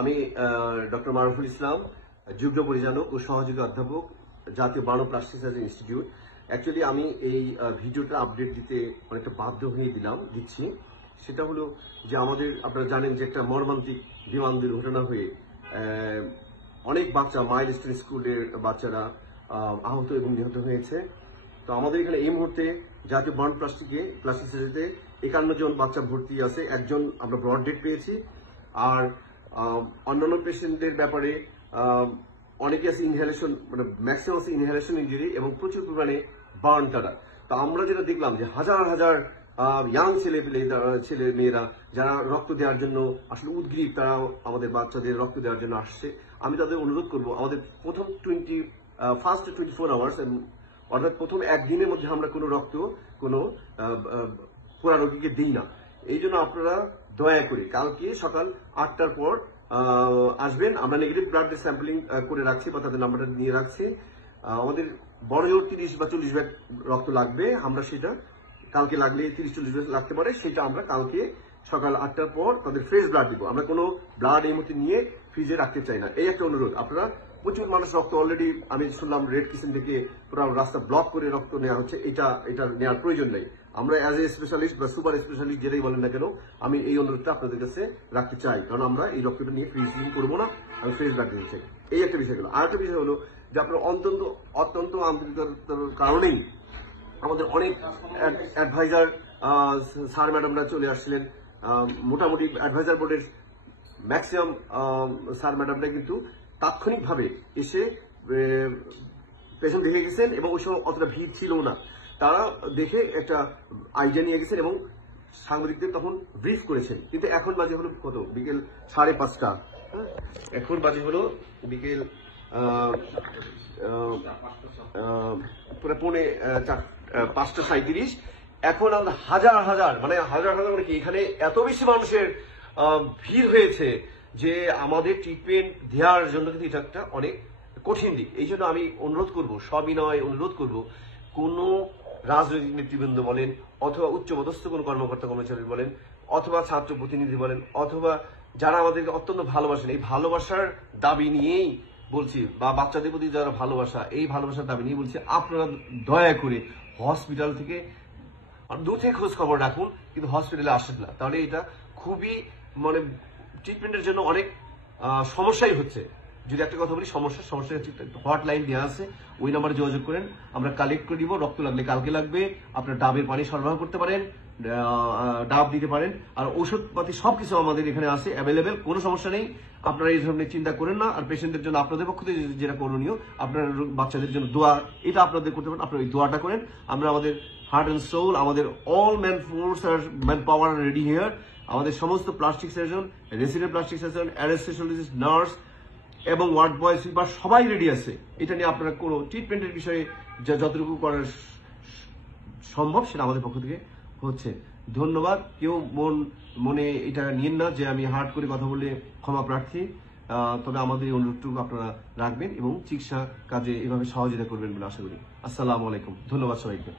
আমি ডক্টর মারুফুল ইসলাম, যুগ্ম পরিচালক ও সহযোগী অধ্যাপক, জাতীয় burn plastic surgery institute. Actually আমি এই ভিডিওটা আপডেট দিতে অনেকটা বাধ্য হয়ে দিচ্ছি। সেটা হলো যে আমাদের, আপনারা জানেন যে একটা মর্মান্তিক বিমান দুর্ঘটনা হয়ে অনেক বাচ্চা, মাইলস্টোন স্কুলের বাচ্চারা আহত এবং নিহত হয়েছে। তো আমাদের এখানে এই মুহূর্তে জাতীয় বার্ন প্লাস্টিক সার্জারিতে 51 জন বাচ্চা ভর্তি আছে। একজন আমরা ব্রড ডেড পেয়েছি। আর অন্যান্য পেশেন্টদের ব্যাপারে অনেকে আছে ইনহেলেশন, মানে ম্যাক্সিমাম আছে ইনহেলেশন ইনজুরি এবং প্রচুর পরিমাণে বার্ন তারা। তো আমরা যেটা দেখলাম যে হাজার হাজার ইয়াং ছেলে মেয়েরা যারা রক্ত দেওয়ার জন্য আসলে উদ্গ্রীব, তারা আমাদের বাচ্চাদের রক্ত দেওয়ার জন্য আসছে। আমি তাদের অনুরোধ করব, আমাদের প্রথম ফার্স্ট 24 আওয়ার্স, অর্থাৎ প্রথম একদিনের মধ্যে আমরা কোনো রক্ত কোনো পোড়া রোগীকে দিই না। এই জন্য আপনারা দয়া করে কালকে সকাল 8টার পর আসবেন। আমরা নেগেটিভ ব্লাড স্যাম্পলিং করে রাখছি বা তাদের নাম্বারটা নিয়ে রাখছি। আমাদের বড় জোর 30 বা 40 ব্যাগ রক্ত লাগবে। আমরা সেটা কালকে লাগলে 30-40 ব্যাগ লাগতে পারে, সেটা আমরা কালকে সকাল 8টার পর তাদের ফ্রেশ ব্লাড দিব। আমরা কোনো ব্লাড এই মুহূর্তে নিয়ে ফ্রিজে রাখতে চাই না। এই একটা অনুরোধ। আপনারা প্রচুর মানুষ রক্ত অলরেডি, আমি শুনলাম রেড কিচেন থেকে পুরো রাস্তা ব্লক করে রক্ত নেওয়া হচ্ছে। এটা নেওয়ার প্রয়োজন নেই। আমরা অ্যাজ এ স্পেশালিস্ট বা সুপার স্পেশালিস্ট যেটাই বলেন না কেন, আমি এই অনুরোধটা আপনাদের কাছে রাখতে চাই, কারণ আমরা এই রক্তটা নিয়ে ফ্রিজিং করবো না, আমি ফ্রেশ রাখতে চাই। এই একটা বিষয় হলো। আর একটা বিষয় হলো যে আপনার অত্যন্ত আন্তরিকতার কারণেই আমাদের অনেক অ্যাডভাইজার স্যার ম্যাডামরা চলে আসছিলেন। মোটামুটি অ্যাডভাইজার বোর্ডের ম্যাক্সিমাম স্যার ম্যাডামরা কিন্তু তাৎক্ষণিকভাবে এসে পেশেন্ট দেখে গেছেন এবং ওই সময় অতটা ভিড় ছিল না। তারা দেখে একটা আইডিয়া নিয়ে গেছেন এবং সাংবাদিকদের তখন ব্রিফ করেছেন। কিন্তু এখন বাজে হলো কত, বিকেল 5:30। এখন বাজে হলো বিকেল পৌনে 5:37। এখন আমরা হাজার হাজার মানে কি এখানে এত বেশি মানুষের ভিড় হয়েছে যে আমাদের ট্রিটমেন্ট দেওয়ার জন্য কিন্তু এটা একটা অনেক কঠিন দিক। এই জন্য আমি অনুরোধ করব, সবিনয় অনুরোধ করব, কোনো রাজনৈতিক নেতৃবৃন্দ বলেন, অথবা উচ্চপদস্থ কোনো কর্মকর্তা কর্মচারী বলেন, অথবা ছাত্র প্রতিনিধি বলেন, অথবা যারা আমাদেরকে অত্যন্ত ভালোবাসেন, এই ভালোবাসার দাবি নিয়েই বলছি, বা বাচ্চাদের প্রতি যারা ভালোবাসা, এই ভালোবাসার দাবি নিয়ে বলছি, আপনারা দয়া করে হসপিটাল থেকে দূর থেকে খোঁজ খবর রাখুন, কিন্তু হসপিটালে আসেন না। তাহলে এটা খুবই মানে ট্রিটমেন্টের জন্য অনেক সমস্যাই হচ্ছে। যদি একটা কথা বলি, সমস্যা হটলাইন দেওয়া আছে, ওই নাম্বারে যোগাযোগ করেন, আমরা কালেক্ট করে দিব। রক্ত লাগলে কালকে লাগবে, আপনার ডাবের পানি সরবরাহ করতে পারেন, ডাব দিতে পারেন, আর ঔষধপাতি সবকিছু আমাদের এখানে আছে অ্যাভেলেবেল, কোনো সমস্যা নেই। আপনারা এই ধরনের চিন্তা করেন না। আর পেশেন্টদের জন্য আপনাদের পক্ষ থেকে যেটা করণীয়, আপনার বাচ্চাদের জন্য দোয়া, এটা আপনাদের করতে পারেন। আপনারা এই দোয়াটা করেন। আমরা আমাদের হার্ট অ্যান্ড সোল, আমাদের all man power ready here. আমাদের সমস্ত plastic surgeon, resident plastic surgeon, anaesthesiologist, nurse এবং ওয়ার্ড বয়, সুইপার সবাই রেডি আছে। এটা নিয়ে আপনারা কোনো ট্রিটমেন্টের বিষয়ে যতটুকু করার সম্ভব সেটা আমাদের পক্ষ থেকে হচ্ছে। ধন্যবাদ। কেউ মনে এটা নিয়েন না যে আমি হার্ড করে কথা বলে ক্ষমা প্রার্থী। তবে আমাদের এই অনুরোধটুকু আপনারা রাখবেন এবং চিকিৎসা কাজে এভাবে সহযোগিতা করবেন বলে আশা করি। আসসালামু আলাইকুম। ধন্যবাদ সবাইকে।